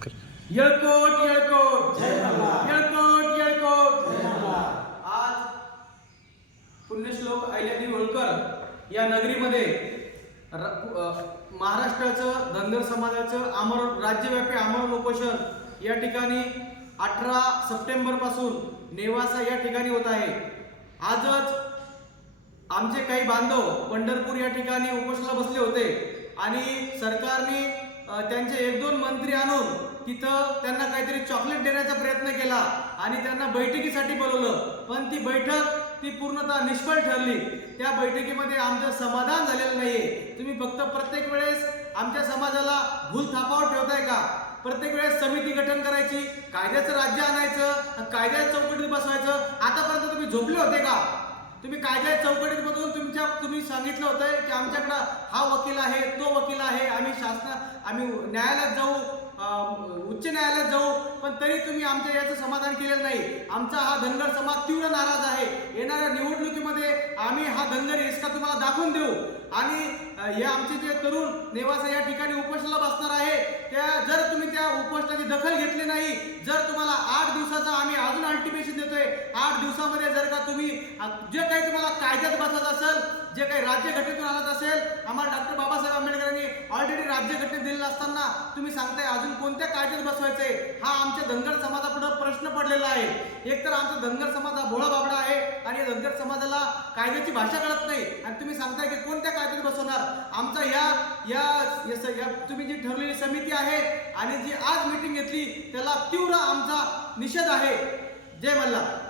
येळकोट येळकोट. येळकोट येळकोट. आज पुण्यश्लोक अहिल्यादेवी होळकर या नगरीमध्ये महाराष्ट्राचं धनगर समाजाचं आमरण राज्यव्यापी आमरण उपोषण या ठिकाणी अठरा सप्टेंबरपासून नेवासा या ठिकाणी होत आहे आजच आमचे काही बांधव पंढरपूर या ठिकाणी उपोषणाला बसले होते आणि सरकारने त्यांचे एक दोन मंत्री आणून तिथं त्यांना काहीतरी चॉकलेट देण्याचा प्रयत्न केला आणि त्यांना बैठकीसाठी बोलवलं. पण ती बैठक ती पूर्णतः निष्फळ ठरली. त्या बैठकीमध्ये आमचं समाधान झालेलं नाहीये. तुम्ही फक्त प्रत्येक वेळेस आमच्या समाजाला भूल थापावर ठेवताय का? प्रत्येक वेळेस समिती गठन करायची कायद्याचं राज्य आणायचं कायद्याच्या चौकटीत बसवायचं. आतापर्यंत तुम्ही झोपले होते का? तुम्ही कायद्या चौकटीत मधून तुमच्या तुम्ही सांगितलं होतं की आमच्याकडं हा वकील आहे तो वकील आहे आम्ही शासना आम्ही न्यायालयात जाऊ उच्च न्यायालयात जाऊ पण तरी तुम्ही आमच्या याचं समाधान केलेलं नाही. आमचा हा धनगर समाज तीव्र नाराज आहे. येणाऱ्या निवडणुकीमध्ये आम्ही हा धनगर इसका तुम्हाला दाखवून देऊ. आणि हे आमचे जे तरुण नेवासा या ठिकाणी उपोषणाला बसणार आहे त्या जर तुम्ही त्या उपोषणाची दखल घेतली नाही जर तुम्हाला आठ दिवसाचा आम्ही अजून अल्टिमेशन आठ दिवसामध्ये जर का तुम्ही जे काही तुम्हाला कायद्यात बसत असेल जे काही राज्यघटनेतून आणत असेल आम्हाला डॉक्टर बाबासाहेब आंबेडकरांनी ऑलरेडी राज्यघटनेत दिलेलं असताना तुम्ही सांगताय अजून कोणत्या कायद्यात बसवायचंय? हा आमच्या धनगर समाजापुढे प्रश्न पडलेला आहे. एकतर आमचा धनगर समाज हा भोळा बाबडा आहे आणि धनगर समाजाला कायद्याची भाषा कळत नाही. आणि तुम्ही सांगताय की कोणत्या कायद्यात बसवणार? आमचा या या या तुम्ही जी ठरलेली समिती आहे आणि जी आज मीटिंग घेतली त्याला तीव्र आमचा निषेध आहे. जय मल्हार.